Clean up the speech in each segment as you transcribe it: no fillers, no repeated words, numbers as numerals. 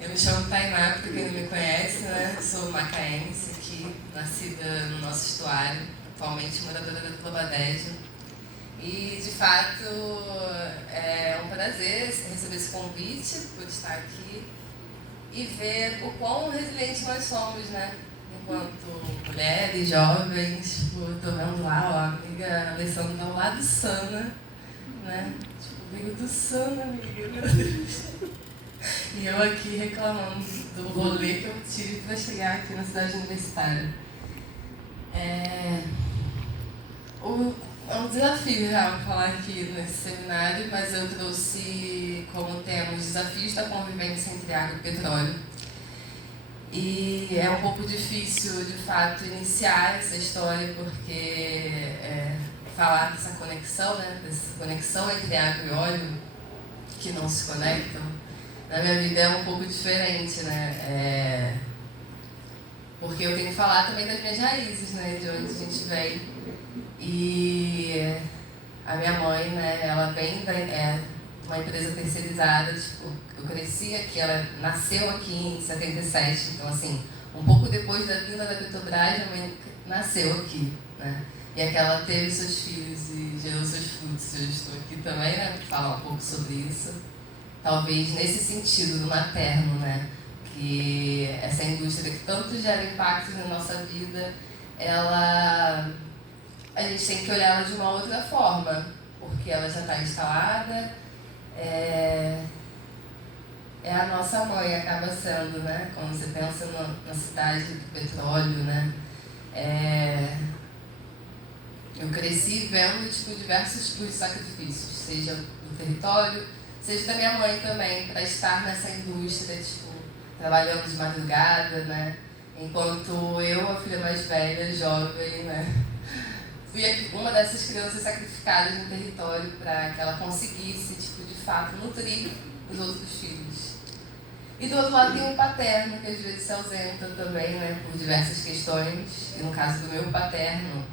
Eu me chamo Tainá, para quem não me conhece, né? Sou macaense aqui, nascida no nosso estuário, atualmente moradora da Vila Badejo. E, de fato, é um prazer receber esse convite por estar aqui e ver o quão resilientes nós somos, né? Enquanto mulheres, jovens, estou vendo lá, ó, a amiga Alessandra ao lado do Sana, né? Veio do Sana, amiga, meu Deus. E eu aqui reclamando do rolê que eu tive para chegar aqui na cidade universitária. É um desafio real falar aqui nesse seminário, mas eu trouxe como tema os desafios da convivência entre água e petróleo. E é um pouco difícil, de fato, iniciar essa história, porque falar dessa conexão, né, dessa conexão entre água e óleo, que não se conectam, na minha vida é um pouco diferente, né? Porque eu tenho que falar também das minhas raízes, né, de onde a gente vem. E a minha mãe, né, ela vem uma empresa terceirizada, tipo, eu cresci aqui, ela nasceu aqui em 77, então assim, um pouco depois da vinda da Petrobras, a mãe nasceu aqui, né? E aqui ela teve seus filhos e gerou seus frutos. Eu estou aqui também, né, para falar um pouco sobre isso. Talvez nesse sentido do materno, né? Que essa indústria que tanto gera impactos na nossa vida, a gente tem que olhar ela de uma outra forma, porque ela já está instalada, é a nossa mãe, acaba sendo, né? Quando você pensa na cidade do petróleo, né? Eu cresci vendo tipo, diversos sacrifícios, seja do território, seja da minha mãe também, para estar nessa indústria, tipo, trabalhando de madrugada, né? Enquanto eu, a filha mais velha, jovem, né? Fui uma dessas crianças sacrificadas no território para que ela conseguisse, tipo, de fato, nutrir os outros filhos. E do outro lado tem o paterno, que às vezes se ausenta também, né? Por diversas questões. E no caso do meu paterno,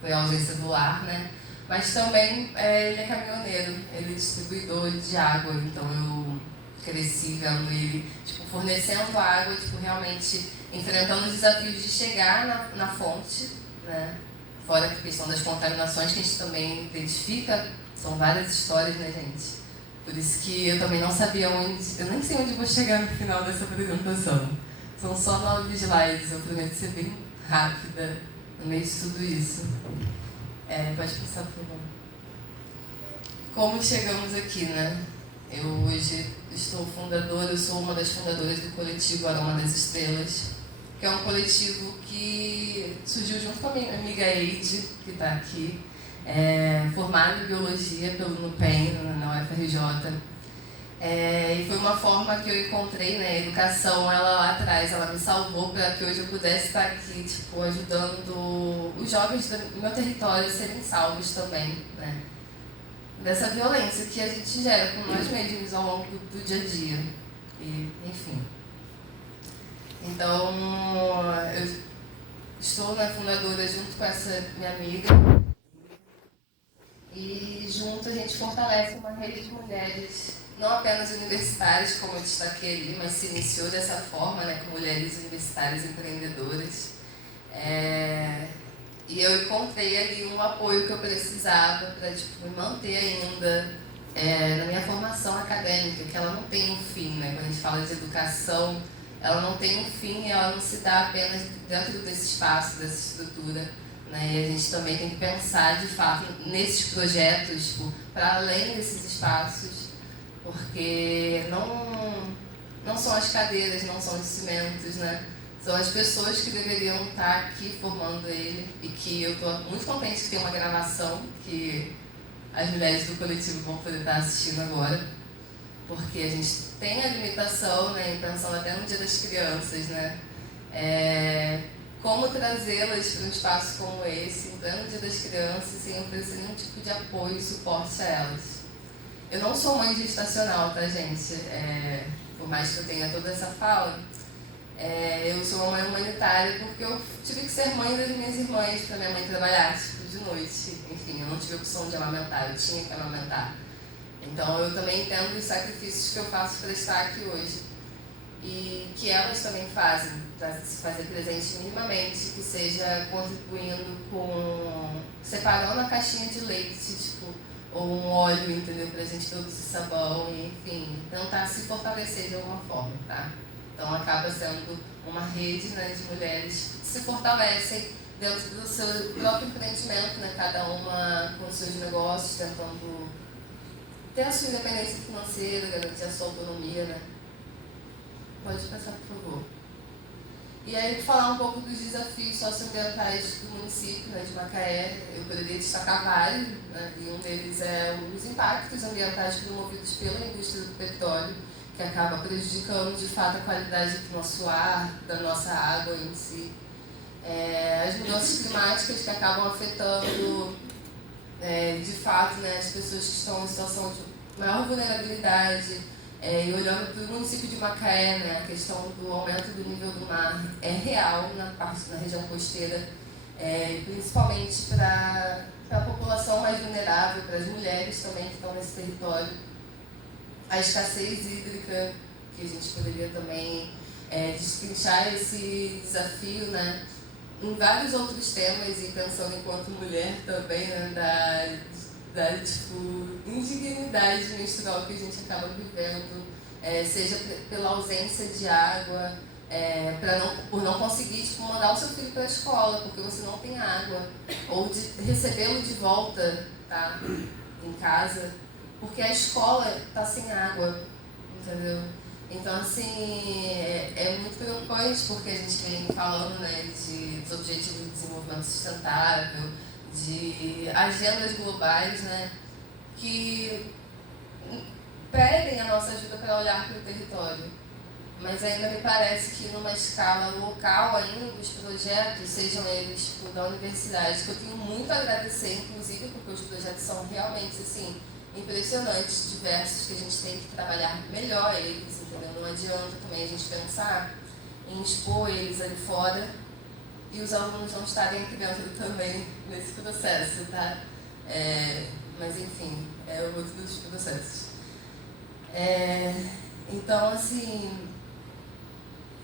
foi a ausência do lar, né? Mas também ele é caminhoneiro, ele é distribuidor de água, então eu cresci vendo ele tipo, fornecendo água, tipo, realmente enfrentando os desafios de chegar na fonte, né? Fora a questão das contaminações que a gente também identifica, são várias histórias, né, gente? Por isso que eu também não sabia onde, eu nem sei onde vou chegar no final dessa apresentação. São só 9 slides, eu prometo ser bem rápida no meio de tudo isso. Pode passar, por favor. Como chegamos aqui, né? Eu hoje eu sou uma das fundadoras do coletivo Aroma das Estrelas, que é um coletivo que surgiu junto com a minha amiga Eide, que está aqui, formada em Biologia pelo NUPEM, na UFRJ. E foi uma forma que eu encontrei, né, a educação, ela lá atrás, ela me salvou para que hoje eu pudesse estar aqui, tipo, ajudando os jovens do meu território a serem salvos também, né, dessa violência que a gente gera com nós mesmos ao longo do dia a dia, e, enfim. Então, eu estou na fundadora junto com essa minha amiga, e junto a gente fortalece uma rede de mulheres, não apenas universitárias, como eu destaquei ali, mas se iniciou dessa forma, né, com mulheres universitárias empreendedoras. E eu encontrei ali um apoio que eu precisava para tipo, me manter ainda na minha formação acadêmica, que ela não tem um fim, né? Quando a gente fala de educação, ela não tem um fim, ela não se dá apenas dentro desse espaço, dessa estrutura. Né? E a gente também tem que pensar, de fato, nesses projetos, tipo, para além desses espaços, porque não são as cadeiras, não são os cimentos, né? São as pessoas que deveriam estar aqui formando ele, e que eu estou muito contente que tem uma gravação que as mulheres do coletivo vão poder estar assistindo agora, porque a gente tem a limitação, né, pensando até no Dia das Crianças, né? Como trazê-las para um espaço como esse, em pleno Dia das Crianças, sem oferecer nenhum tipo de apoio e suporte a elas. Eu não sou mãe gestacional, tá, gente? Por mais que eu tenha toda essa fala, eu sou uma mãe humanitária porque eu tive que ser mãe das minhas irmãs para minha mãe trabalhar, tipo, de noite. Enfim, eu não tive a opção de amamentar, eu tinha que amamentar. Então eu também entendo os sacrifícios que eu faço para estar aqui hoje e que elas também fazem, para se fazer presente minimamente, que seja contribuindo com, separando a caixinha de leite, tipo, ou um óleo, entendeu, para a gente produzir sabão, e, enfim, tentar se fortalecer de alguma forma, tá? Então acaba sendo uma rede, né, de mulheres que se fortalecem dentro do seu próprio empreendimento, né, cada uma com seus negócios, tentando ter a sua independência financeira, garantir a sua autonomia, né? Pode passar, por favor. E aí, falar um pouco dos desafios socioambientais do município, né, de Macaé. Eu poderia destacar vários, né, e um deles é os impactos ambientais promovidos pela indústria do petróleo, que acaba prejudicando, de fato, a qualidade do nosso ar, da nossa água em si. As mudanças climáticas que acabam afetando, de fato, né, as pessoas que estão em situação de maior vulnerabilidade. E olhando para o município de Macaé, né, a questão do aumento do nível do mar é real na região costeira, principalmente para a população mais vulnerável, para as mulheres também que estão nesse território. A escassez hídrica, que a gente poderia também destrinchar esse desafio, né, em vários outros temas, e pensando enquanto mulher também, né, da tipo, indignidade menstrual que a gente acaba vivendo, seja pela ausência de água, por não conseguir, tipo, mandar o seu filho para a escola porque você não tem água, ou de recebê-lo de volta, tá, em casa, porque a escola está sem água, entendeu? Então, assim, é muito preocupante, porque a gente vem falando, né, dos Objetivos de Desenvolvimento Sustentável, de agendas globais, né, que pedem a nossa ajuda para olhar para o território. Mas ainda me parece que numa escala local ainda, os projetos, sejam eles tipo, da universidade, que eu tenho muito a agradecer, inclusive, porque os projetos são realmente assim, impressionantes, diversos, que a gente tem que trabalhar melhor eles, entendeu? Não adianta também a gente pensar em expor eles ali fora e os alunos não estarem aqui dentro também nesse processo, tá? Mas enfim, é outro dos processos. Então, assim,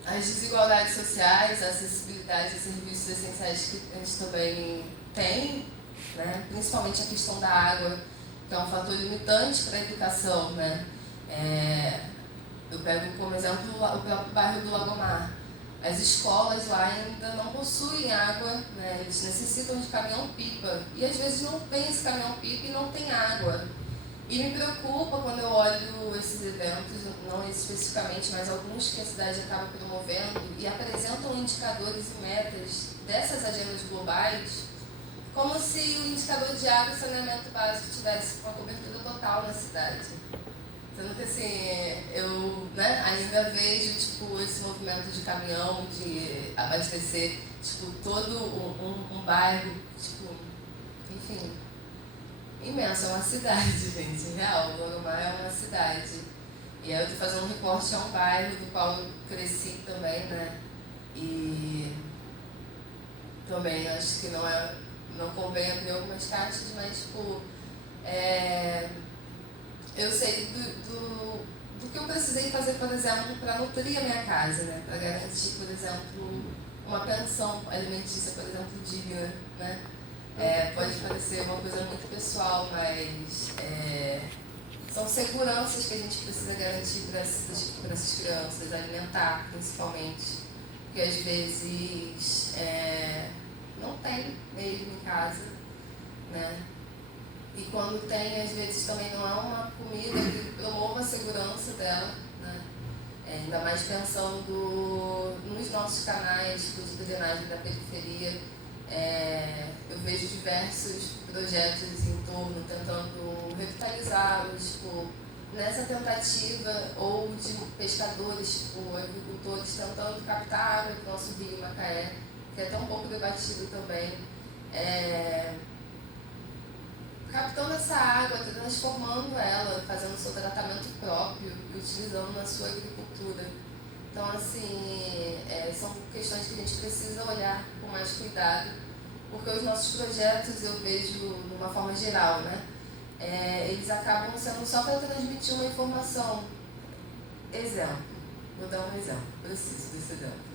as desigualdades sociais, a acessibilidade a serviços essenciais que a gente também tem, né? Principalmente a questão da água, que é um fator limitante para a educação, né? Eu pego como exemplo o próprio bairro do Lagomar. As escolas lá ainda não possuem água, né? Eles necessitam de caminhão-pipa. E às vezes não tem esse caminhão-pipa e não tem água. E me preocupa quando eu olho esses eventos, não especificamente, mas alguns que a cidade acaba promovendo e apresentam indicadores e metas dessas agendas globais, como se o indicador de água e saneamento básico tivesse uma cobertura total na cidade. Sendo que, assim, eu, né, ainda vejo tipo, esse movimento de caminhão, de abastecer tipo, todo um bairro, tipo, enfim, imenso. É uma cidade, gente, real. O Lagomar é uma cidade. E aí eu estou fazendo um recorte a um bairro do qual eu cresci também, né? E também acho que não convém abrir algumas caixas, mas, tipo, eu sei do que eu precisei fazer, por exemplo, para nutrir a minha casa, né? Para garantir, por exemplo, uma pensão alimentícia, por exemplo, digna, né? Pode parecer uma coisa muito pessoal, mas são seguranças que a gente precisa garantir para essas crianças, alimentar principalmente, porque às vezes não tem mesmo em casa, né? E quando tem, às vezes também não é uma comida que promova a segurança dela, né? Ainda mais pensando nos nossos canais tipo, de drenagem da periferia. Eu vejo diversos projetos em torno tentando revitalizá-los, tipo, nessa tentativa, ou de pescadores, tipo, agricultores tentando captar água do nosso rio Macaé, que é tão pouco debatido também. Captando essa água, transformando ela, fazendo o seu tratamento próprio e utilizando na sua agricultura. Então, assim, são questões que a gente precisa olhar com mais cuidado, porque os nossos projetos, eu vejo de uma forma geral, né? eles acabam sendo só para transmitir uma informação. Exemplo, vou dar um exemplo, preciso desse exemplo.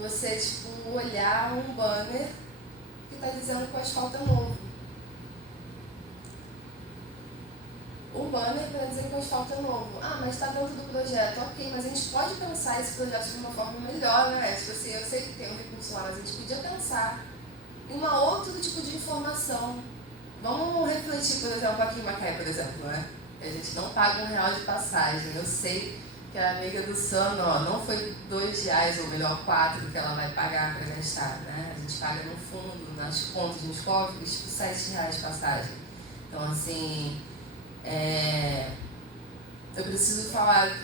Você, tipo, olhar um banner que está dizendo que o asfalto é novo. O banner para dizer que o asfalto é novo. Ah, mas está dentro do projeto. Ok, mas a gente pode pensar esse projeto de uma forma melhor, né? Tipo assim, eu sei que tem um recurso lá, mas a gente podia pensar em uma outro tipo de informação. Vamos refletir, por exemplo, aqui em Macaé, por exemplo, né? A gente não paga R$1 de passagem. Eu sei que a amiga do Sano, não foi R$2, ou melhor, 4 que ela vai pagar para gastar, né? A gente paga no fundo, nas contas, nos cofres, tipo R$7 de passagem. Então, assim, eu preciso falar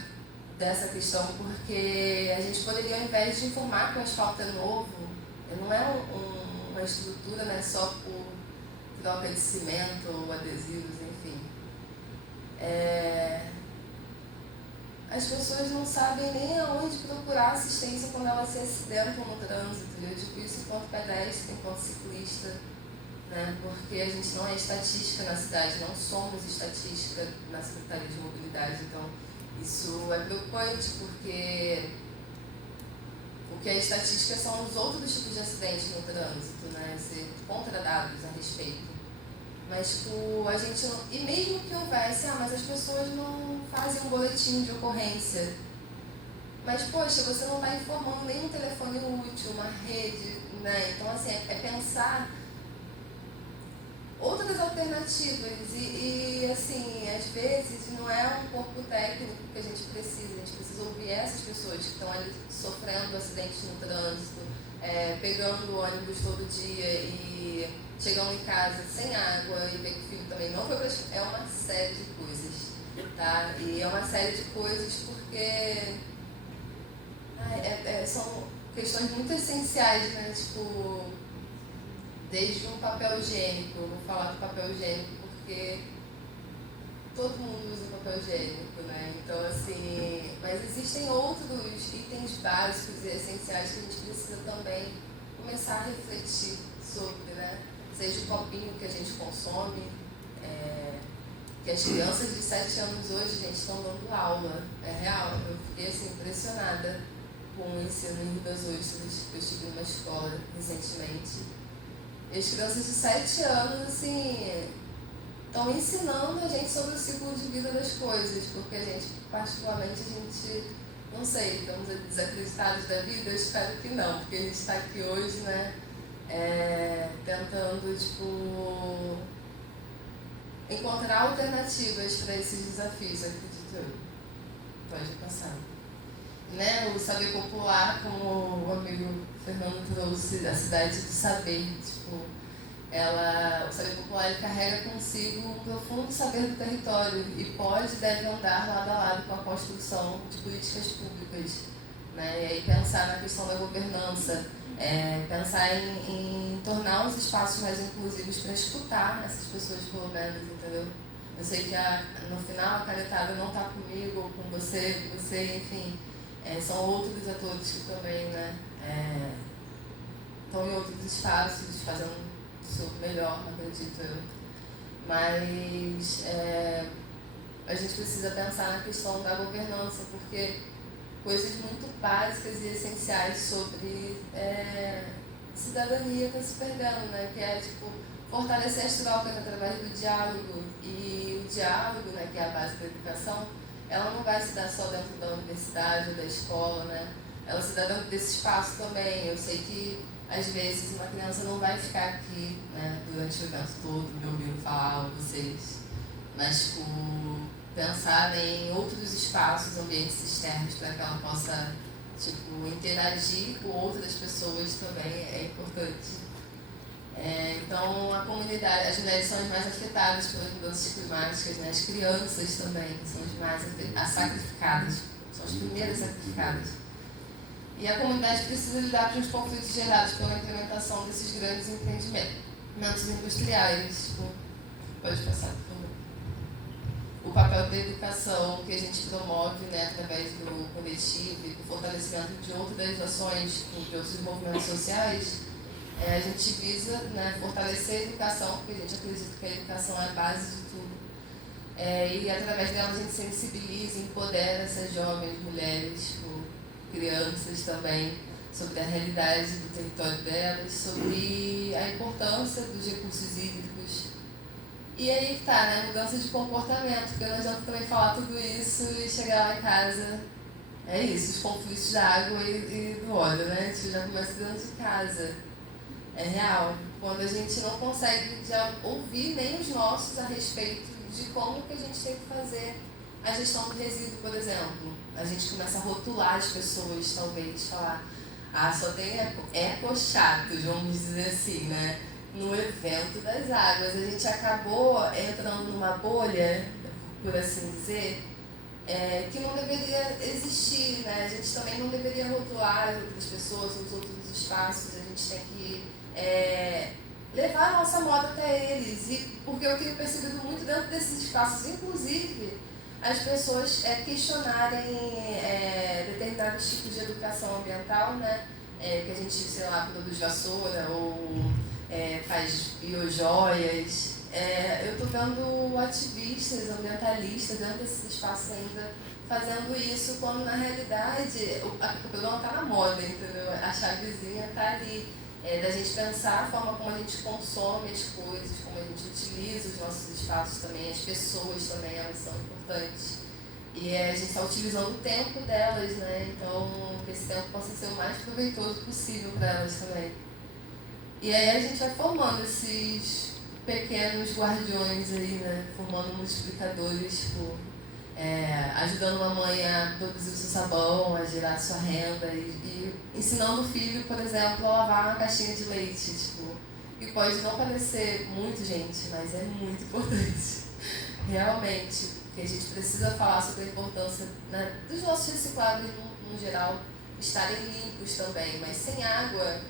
dessa questão porque a gente poderia, ao invés de informar que o asfalto é novo, não é uma estrutura, né, só por troca de cimento ou adesivos, enfim. As pessoas não sabem nem aonde procurar assistência quando elas se acidentam no trânsito. Eu digo isso enquanto pedestre, enquanto ciclista, né? Porque a gente não é estatística na cidade, não somos estatística na Secretaria de Mobilidade. Então, isso é preocupante porque o que é estatística são os outros tipos de acidentes no trânsito, né? Ser contra dados a respeito. Mas, tipo, a gente não... E mesmo que houvesse, mas as pessoas não fazem um boletim de ocorrência. Mas, poxa, você não está informando nem um telefone útil, uma rede, né? Então, assim, é pensar outras alternativas e, assim, às vezes não é um corpo técnico que a gente precisa ouvir essas pessoas que estão ali sofrendo acidentes no trânsito, pegando o ônibus todo dia e chegando em casa sem água e ver que o filho também não foi para a escola. É uma série de coisas, tá? E é uma série de coisas porque são questões muito essenciais, né? Tipo, desde um papel higiênico, eu vou falar do papel higiênico porque todo mundo usa papel higiênico, né? Então, assim, mas existem outros itens básicos e essenciais que a gente precisa também começar a refletir sobre, né? Seja o copinho que a gente consome, que as crianças de 7 anos hoje, gente, estão dando aula, é real. Eu fiquei, assim, impressionada com o ensino em Rio das Ostras, eu estive numa escola recentemente. E as crianças de 7 anos, assim, estão ensinando a gente sobre o ciclo de vida das coisas, porque a gente, particularmente, não sei, estamos desacreditados da vida? Eu espero que não, porque a gente está aqui hoje, né, tentando, tipo, encontrar alternativas para esses desafios, acredito eu. Pode passar. Né, o saber popular, como o amigo Fernando trouxe, a cidade do saber, tipo, o saber popular ele carrega consigo um profundo saber do território e pode e deve andar lado a lado com a construção de políticas públicas, né? E aí pensar na questão da governança, pensar em tornar os espaços mais inclusivos para escutar essas pessoas, pelo menos, entendeu? Eu sei que no final a canetada não está comigo ou com você, enfim, são outros atores que também, né, estão em outros espaços, fazendo o seu melhor, acredito eu. Mas a gente precisa pensar na questão da governança, porque coisas muito básicas e essenciais sobre cidadania estão se perdendo, né? Que é, tipo, fortalecer as trocas através do diálogo. E o diálogo, né, que é a base da educação, ela não vai se dar só dentro da universidade ou da escola, né? Ela se dá dentro desse espaço também. Eu sei que, às vezes, uma criança não vai ficar aqui, né, durante o evento todo, me ouvindo falar, vocês. Mas, tipo, pensar em outros espaços, ambientes externos, para que ela possa, tipo, interagir com outras pessoas também é importante. Então, a comunidade, as mulheres são as mais afetadas pelas mudanças climáticas, né? As crianças também são as mais sacrificadas, são as primeiras sacrificadas. E a comunidade precisa lidar com os conflitos gerados pela implementação desses grandes empreendimentos industriais. Tipo, pode passar, por favor. O papel da educação que a gente promove, né, através do coletivo e do fortalecimento de outras ações, de outros movimentos sociais, A gente visa, né, fortalecer a educação, porque a gente acredita que a educação é a base de tudo. E através dela a gente sensibiliza e empodera essas jovens mulheres, crianças também, sobre a realidade do território delas, sobre a importância dos recursos hídricos. E aí que tá, né? Mudança de comportamento, porque não adianta também falar tudo isso e chegar lá em casa. É isso, os conflitos da água e do óleo, né? A gente já começa dentro de casa. É real. Quando a gente não consegue já ouvir nem os nossos a respeito de como que a gente tem que fazer a gestão do resíduo, por exemplo. A gente começa a rotular as pessoas, talvez, falar, só tem ecochatos, vamos dizer assim, né? No evento das águas. A gente acabou entrando numa bolha, por assim dizer, que não deveria existir, né? A gente também não deveria rotular as outras pessoas, os outros espaços. A gente tem que levar a nossa moda até eles. E porque eu tenho percebido muito dentro desses espaços, inclusive, as pessoas questionarem determinados tipos de educação ambiental, né? Que a gente, sei lá, produz vassoura ou faz biojoias. Eu estou vendo ativistas, ambientalistas dentro desse espaço ainda fazendo isso, quando na realidade o problema está na moda, entendeu? A chavezinha está ali. Da gente pensar a forma como a gente consome as coisas, como a gente utiliza os nossos espaços também, as pessoas também, elas são importantes. E a gente está utilizando o tempo delas, né? Então, que esse tempo possa ser o mais proveitoso possível para elas também. E aí a gente vai formando esses pequenos guardiões aí, né? Formando multiplicadores, ajudando uma mãe a produzir o seu sabão, a gerar a sua renda e ensinando o filho, por exemplo, a lavar uma caixinha de leite, que pode não parecer muito, gente, mas é muito importante, realmente, porque a gente precisa falar sobre a importância, né, dos nossos recicláveis no geral estarem limpos também, mas sem água,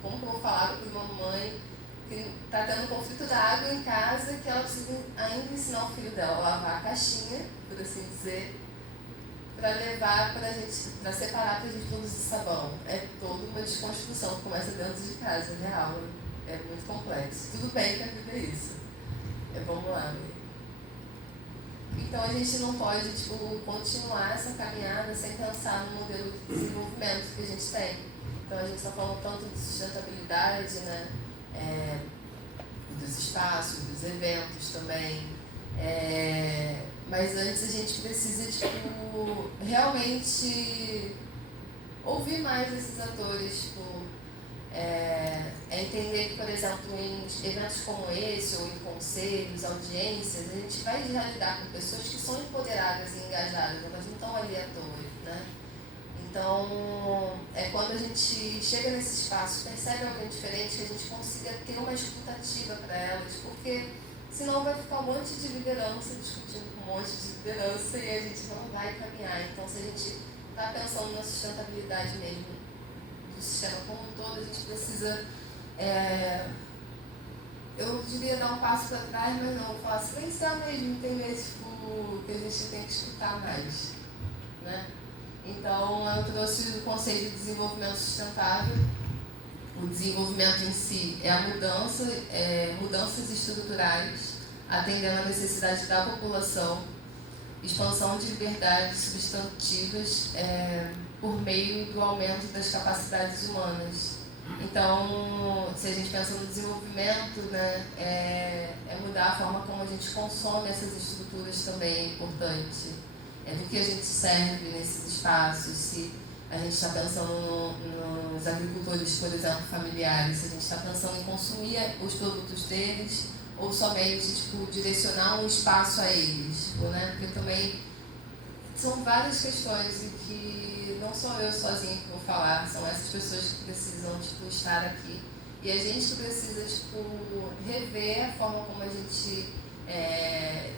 como que eu vou falar para uma mãe que está tendo um conflito da água em casa, que ela precisa ainda ensinar o filho dela a lavar a caixinha, por assim dizer, para levar para separar para a gente produzir sabão. É toda uma desconstrução que começa dentro de casa, real. É muito complexo. Tudo bem que a vida é isso. Vamos lá. Então a gente não pode continuar essa caminhada sem pensar no modelo de desenvolvimento que a gente tem. Então a gente está falando tanto de sustentabilidade, né? Dos espaços, dos eventos também. Mas antes a gente precisa realmente ouvir mais esses atores, entender que, por exemplo, em eventos como esse, ou em conselhos, audiências, a gente vai já lidar com pessoas que são empoderadas e engajadas, elas não estão ali à toa, né? Então, quando a gente chega nesse espaço, percebe alguém diferente, que a gente consiga ter uma escutativa para elas, porque senão vai ficar um monte de liderança discutindo com um monte de liderança e a gente não vai caminhar. Então, se a gente está pensando na sustentabilidade mesmo do sistema como um todo, a gente precisa, eu diria dar um passo para trás, mas não, vou falar silenciar mesmo, entender que a gente tem que escutar mais, né? Então, eu trouxe o conceito de desenvolvimento sustentável. O desenvolvimento em si é a mudanças estruturais, atendendo à necessidade da população, expansão de liberdades substantivas por meio do aumento das capacidades humanas. Então, se a gente pensa no desenvolvimento, né, mudar a forma como a gente consome essas estruturas também é importante. Do que a gente serve nesses espaços, se a gente está pensando nos agricultores, por exemplo, familiares, se a gente está pensando em consumir os produtos deles ou somente direcionar um espaço a eles, né? Porque também são várias questões e que não sou eu sozinha que vou falar, são essas pessoas que precisam estar aqui e a gente precisa rever a forma como a gente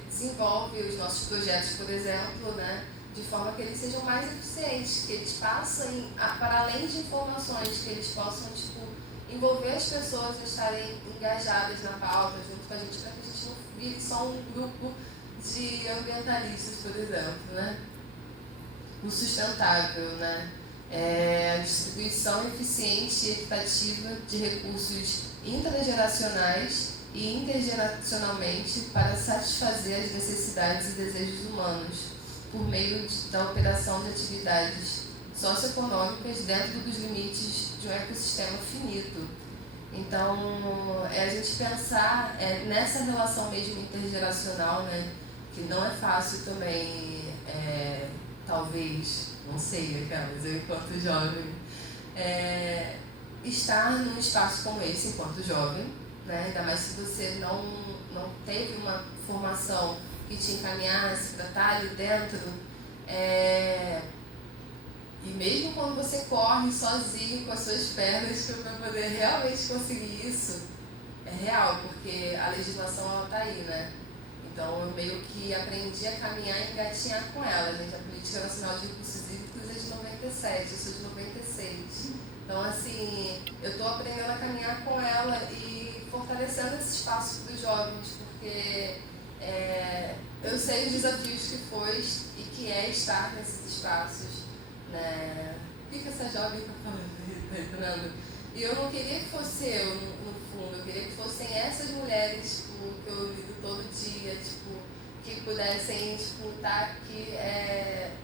desenvolve os nossos projetos, por exemplo, né, de forma que eles sejam mais eficientes, que eles passem, para além de informações, que eles possam envolver as pessoas a estarem engajadas na pauta, junto com a gente, para que a gente não vire só um grupo de ambientalistas, por exemplo. Né? O sustentável, né? A distribuição eficiente e equitativa de recursos intrageracionais e intergeracionalmente para satisfazer as necessidades e desejos humanos, por meio da operação de atividades socioeconômicas dentro dos limites de um ecossistema finito. Então, a gente pensar nessa relação mesmo intergeracional, né, que não é fácil também, talvez, não sei, mas eu enquanto jovem, estar num espaço como esse enquanto jovem, né, ainda mais se você não teve uma formação que te encaminhasse para estar ali dentro, e mesmo quando você corre sozinho com as suas pernas para poder realmente conseguir isso, é real, porque a legislação está aí, né? Então eu meio que aprendi a caminhar e engatinhar com ela. Gente, a Política Nacional de Recursos Hídricos é de 97, eu sou de 96. Então assim, eu estou aprendendo a caminhar com ela e fortalecendo esse espaço para os jovens, porque eu sei os desafios que foi e que é estar nesses espaços, né? O que essa jovem está falando, tá entrando? E eu não queria que fosse eu, no fundo, eu queria que fossem essas mulheres, tipo, que eu lido todo dia, tipo, que pudessem, tipo, estar aqui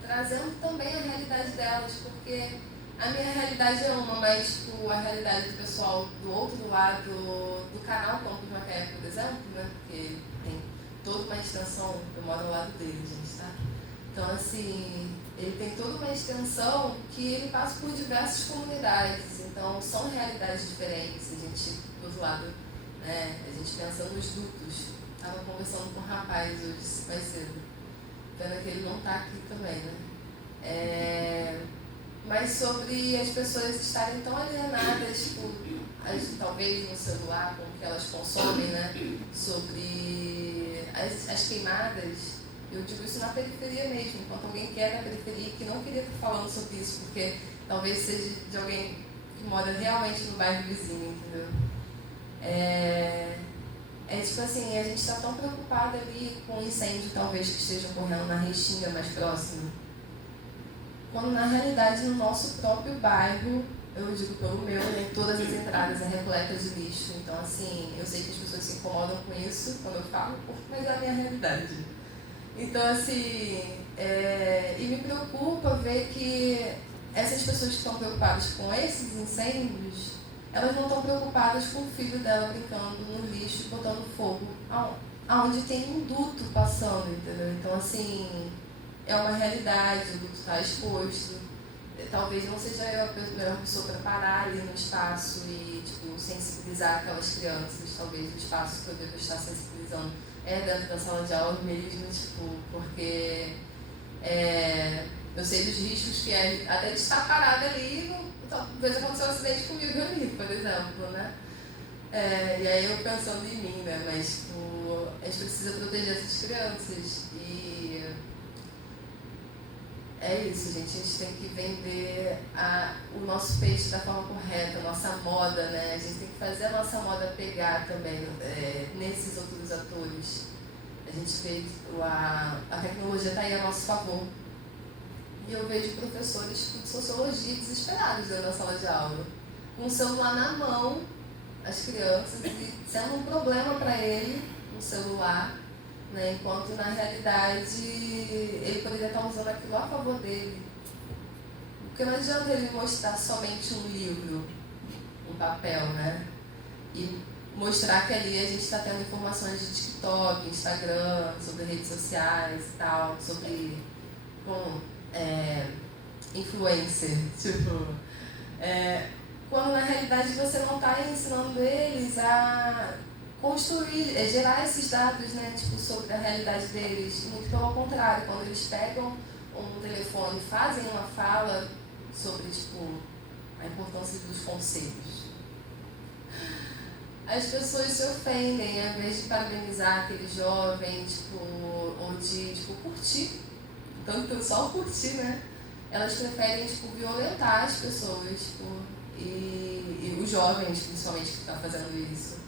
trazendo também a realidade delas, porque a minha realidade é uma, mas tipo, a realidade do pessoal do outro lado do canal Campus Macaé, por exemplo, né? Porque tem toda uma extensão, eu moro ao lado dele, gente, tá? Então, assim, ele tem toda uma extensão que ele passa por diversas comunidades, então são realidades diferentes. A gente, do outro lado, né, a gente pensa nos dutos. Estava conversando com um rapaz hoje, mais cedo, pena que ele não está aqui também, né? Mas sobre as pessoas estarem tão alienadas, tipo, talvez no celular, com o que elas consomem, né? Sobre as queimadas. Eu digo isso na periferia mesmo, enquanto alguém que é da periferia que não queria estar falando sobre isso, porque talvez seja de alguém que mora realmente no bairro vizinho, entendeu? Tipo assim, a gente está tão preocupado ali com o incêndio talvez que esteja ocorrendo na Restinga mais próximo, quando na realidade no nosso próprio bairro, eu digo pelo meu, né, todas as entradas é repleta de lixo. Então assim, eu sei que as pessoas se incomodam com isso quando eu falo, mas é a minha realidade. Então assim, e me preocupa ver que essas pessoas que estão preocupadas com esses incêndios, elas não estão preocupadas com o filho dela brincando no lixo e botando fogo aonde tem um duto passando, entendeu? Então assim, é uma realidade, o duto está exposto. Talvez não seja eu a melhor pessoa para parar ali no espaço e tipo, sensibilizar aquelas crianças. Talvez o espaço que eu devo estar sensibilizando dentro da sala de aula mesmo, tipo, porque eu sei dos riscos que até de estar parada ali, talvez aconteceu um acidente comigo ali, por exemplo, né? E aí eu pensando em mim, né? Mas tipo, a gente precisa proteger essas crianças e é isso, gente. A gente tem que vender o nosso peixe da forma correta, a nossa moda, né? A gente tem que fazer a nossa moda pegar também nesses outros atores. A gente vê que a tecnologia está aí a nosso favor. E eu vejo professores de sociologia desesperados dentro da sala de aula, com o celular na mão, as crianças, e sendo um problema para ele, um celular, né? Enquanto na realidade ele poderia estar usando aquilo a favor dele. Porque não adianta ele mostrar somente um livro, um papel, né? E mostrar que ali a gente está tendo informações de TikTok, Instagram, sobre redes sociais e tal, sobre influencer, tipo, quando na realidade você não está ensinando eles a construir, gerar esses dados, né, tipo, sobre a realidade deles. Muito pelo contrário, quando eles pegam um telefone e fazem uma fala sobre, tipo, a importância dos conselhos, as pessoas se ofendem, ao invés de parabenizar aquele jovem, tipo, ou de, tipo, curtir, tanto só curtir, né? Elas preferem, tipo, violentar as pessoas, tipo, e os jovens, principalmente, que estão fazendo isso.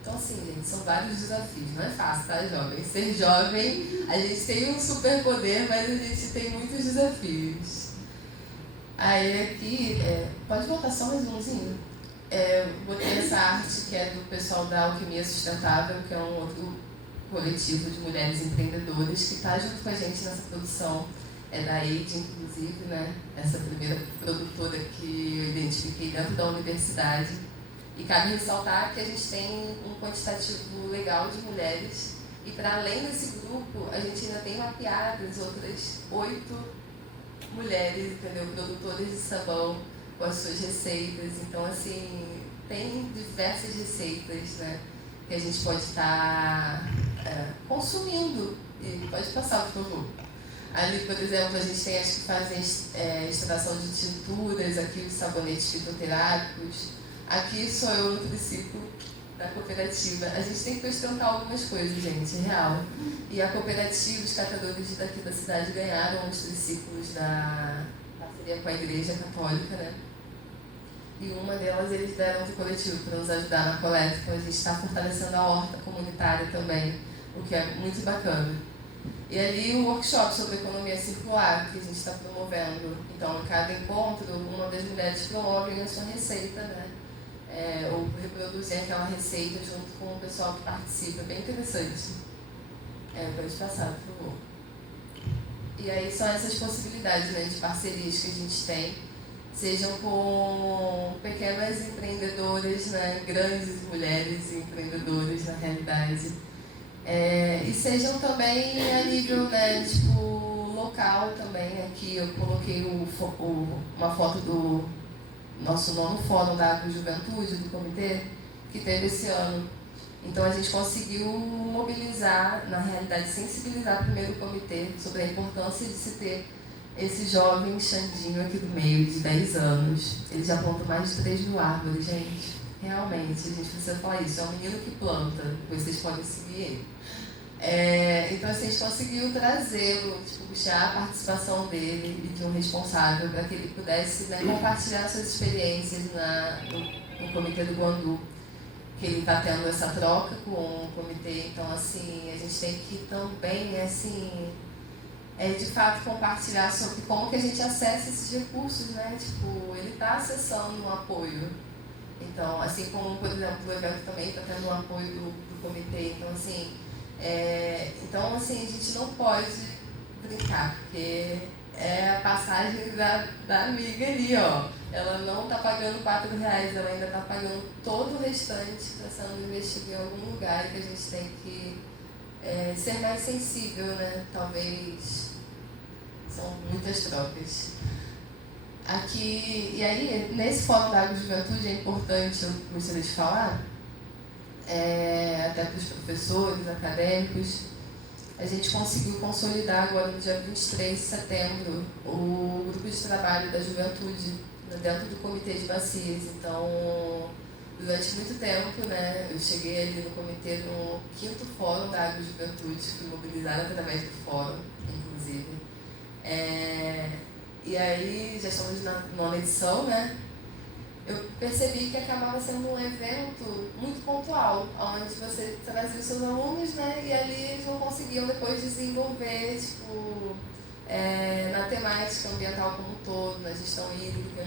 Então, assim, gente, são vários desafios. Não é fácil, tá, jovem? Ser jovem, a gente tem um superpoder, mas a gente tem muitos desafios. Aí aqui, pode voltar só mais umzinho? Botei essa arte que é do pessoal da Alquimia Sustentável, que é um outro coletivo de mulheres empreendedoras que está junto com a gente nessa produção. É da EID, inclusive, né? Essa primeira produtora que eu identifiquei dentro da universidade. E cabe ressaltar que a gente tem um quantitativo legal de mulheres e, para além desse grupo, a gente ainda tem mapeadas outras 8 mulheres, entendeu? Produtoras de sabão com as suas receitas. Então, assim, tem diversas receitas, né? Que a gente pode estar consumindo. E pode passar, por favor. Ali, por exemplo, a gente tem as que fazem extração de tinturas, aqui os sabonetes fitoterápicos. Aqui sou eu no triciclo da cooperativa. A gente tem que ostentar algumas coisas, gente, real. E a cooperativa, os catadores daqui da cidade ganharam os triciclos da parceria com a Igreja Católica, né? E uma delas eles deram para o coletivo para nos ajudar na coleta. Então a gente está fortalecendo a horta comunitária também, o que é muito bacana. E ali o workshop sobre economia circular que a gente está promovendo. Então, em cada encontro, uma das mulheres promove a sua receita, né? Ou reproduzir aquela receita junto com o pessoal que participa. Bem interessante. Pode passar, por favor. E aí são essas possibilidades, né, de parcerias que a gente tem, sejam com pequenas empreendedoras, né, grandes mulheres empreendedoras na realidade, e sejam também a nível, né, tipo, local também. Aqui eu coloquei uma foto do nosso 9º Fórum da Agrojuventude, do comitê, que teve esse ano. Então a gente conseguiu mobilizar, na realidade sensibilizar primeiro o comitê sobre a importância de se ter esse jovem Xandinho aqui do meio, de 10 anos. Ele já planta mais de 3 mil árvores, gente. Realmente, a gente precisa falar isso. É um menino que planta, depois vocês podem seguir ele. Então assim, a gente conseguiu trazê-lo, puxar a participação dele e de um responsável para que ele pudesse, né, compartilhar suas experiências no Comitê do Guandu, que ele está tendo essa troca com o comitê. Então assim, a gente tem que também, assim, de fato compartilhar sobre como que a gente acessa esses recursos, né? Ele está acessando um apoio. Então, assim como, por exemplo, o evento também está tendo um apoio do comitê. Então, assim, a gente não pode brincar, porque é a passagem da amiga ali, ó. Ela não está pagando R$4, ela ainda está pagando todo o restante que está sendo investido em algum lugar, e que a gente tem que ser mais sensível, né? Talvez são muitas trocas. Aqui, e aí, nesse Fórum da Agrojuventude é importante, eu gostaria de falar, até para os professores, acadêmicos, a gente conseguiu consolidar agora no dia 23 de setembro o grupo de trabalho da juventude dentro do Comitê de Bacias. Então, durante muito tempo, né, eu cheguei ali no comitê no 5º Fórum da Agrojuventude, fui mobilizada através do fórum, inclusive. E aí, já estamos na 9ª edição, né? Eu percebi que acabava sendo um evento muito pontual, onde você trazia os seus alunos, né? E ali eles não conseguiam depois desenvolver, na temática ambiental como um todo, na gestão hídrica.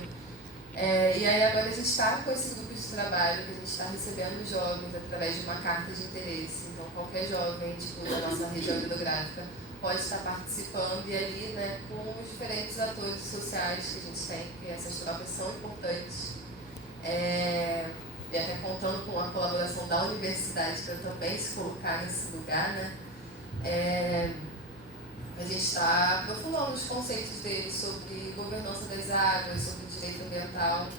E aí agora a gente está com esse grupo de trabalho, que a gente está recebendo jovens através de uma carta de interesse. Então qualquer jovem da nossa região hidrográfica pode estar participando, e ali, né, com os diferentes atores sociais que a gente tem, que essas trocas são importantes. E até contando com a colaboração da universidade para também se colocar nesse lugar, né? A gente está aprofundando os conceitos deles sobre governança das águas, sobre direito ambiental,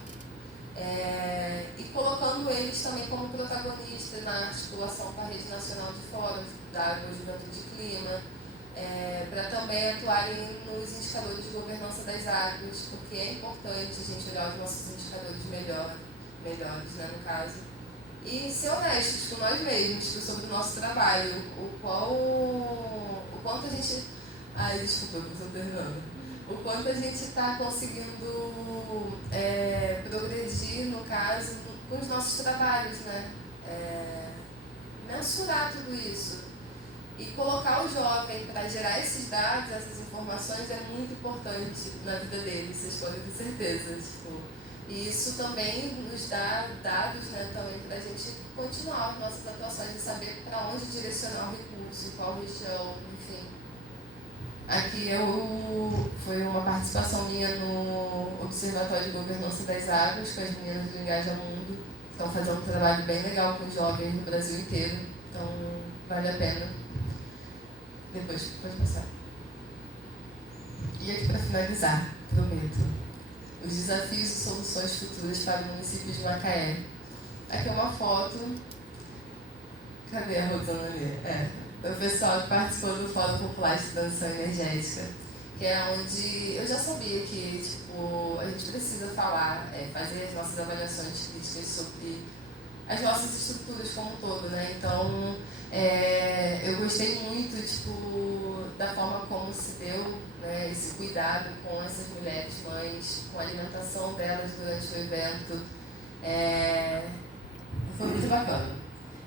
e colocando eles também como protagonistas na articulação com a Rede Nacional de Fóruns da Água, Juventude e Clima, para também atuarem nos indicadores de governança das águas, porque é importante a gente olhar os nossos indicadores melhores, né, no caso, e ser honestos com nós mesmos sobre o nosso trabalho, o quanto a gente... desculpa, eu estou terminando. O quanto a gente está conseguindo progredir, no caso, com os nossos trabalhos, né? Mensurar tudo isso. E colocar o jovem para gerar esses dados, essas informações, é muito importante na vida dele, vocês podem ter certeza. Tipo, e isso também nos dá dados, né, também para a gente continuar as nossas atuações e saber para onde direcionar o recurso, em qual região, enfim. Aqui foi uma participação minha no Observatório de Governança das Águas, com as meninas do Engaja Mundo. Estão fazendo um trabalho bem legal com os jovens no Brasil inteiro, então vale a pena. Depois pode passar. E aqui para finalizar, prometo, os desafios e soluções futuras para o município de Macaé. Aqui é uma foto. Cadê a Rosana ali? O pessoal que participou do Fórum Popular de Transição Energética, que é onde eu já sabia que tipo, a gente precisa falar, fazer as nossas avaliações críticas sobre as nossas estruturas como um todo, né? Então, eu gostei muito tipo, da forma como se deu, né, esse cuidado com essas mulheres mães, com a alimentação delas durante o evento. Foi muito bacana.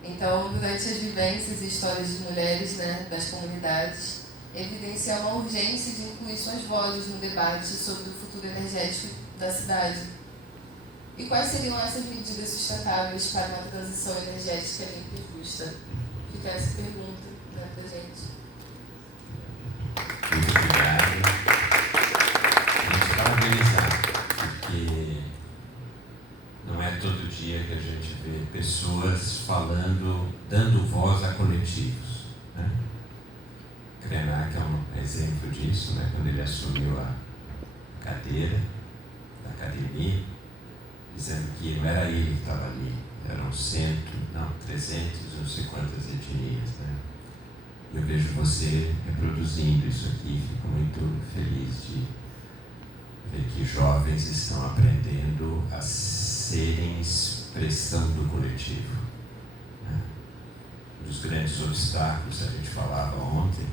Então, durante as vivências e histórias de mulheres, né, das comunidades, evidencia uma urgência de incluir suas vozes no debate sobre o futuro energético da cidade. E quais seriam essas medidas sustentáveis para uma transição energética limpa e justa? Fica essa pergunta, né, para a gente. Muito obrigado. Vamos parabenizar, porque não é todo dia que a gente vê pessoas falando, dando voz a coletivos, né? Krenak é um exemplo disso, né? Quando ele assumiu a cadeira da academia, dizendo que não era ele que estava ali, eram 300, não sei quantas etnias, né? Eu vejo você reproduzindo isso aqui, fico muito feliz de ver que jovens estão aprendendo a serem expressão do coletivo, né? Um dos grandes obstáculos, a gente falava ontem,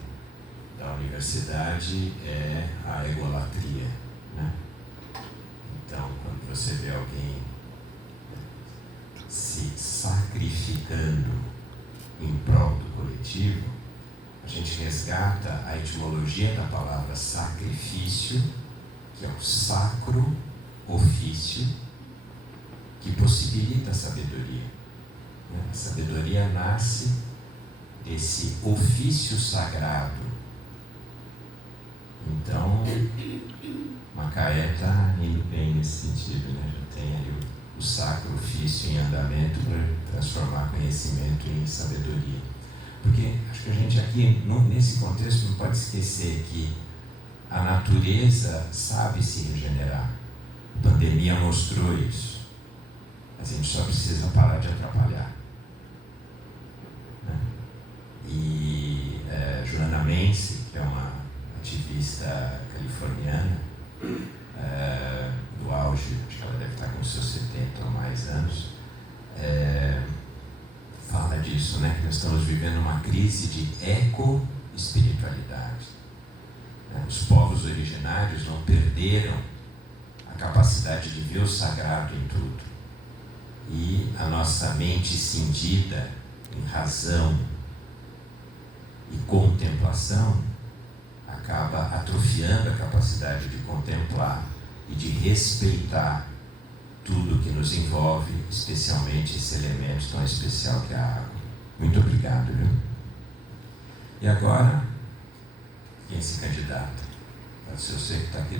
da universidade é a egolatria, né? Então, quando você vê alguém se sacrificando em prol do coletivo, a gente resgata a etimologia da palavra sacrifício, que é o sacro ofício, que possibilita a sabedoria. A sabedoria nasce desse ofício sagrado. Então, Macaé está indo bem nesse sentido, né? Já tem ali o sacro ofício em andamento para transformar conhecimento em sabedoria. Porque acho que a gente aqui, nesse contexto, não pode esquecer que a natureza sabe se regenerar. A pandemia mostrou isso. A gente só precisa parar de atrapalhar, né? E Joana Mense, que é uma ativista californiana, do auge, acho que ela deve estar com seus 70 ou mais anos, fala disso, né? Que nós estamos vivendo uma crise de eco-espiritualidade. Os povos originários não perderam a capacidade de ver o sagrado em tudo. E a nossa mente cindida em razão e contemplação acaba atrofiando a capacidade de contemplar e de respeitar tudo que nos envolve, especialmente esse elemento tão especial que é a água. Muito obrigado, viu? E agora, quem se candidata? Eu sei que está aqui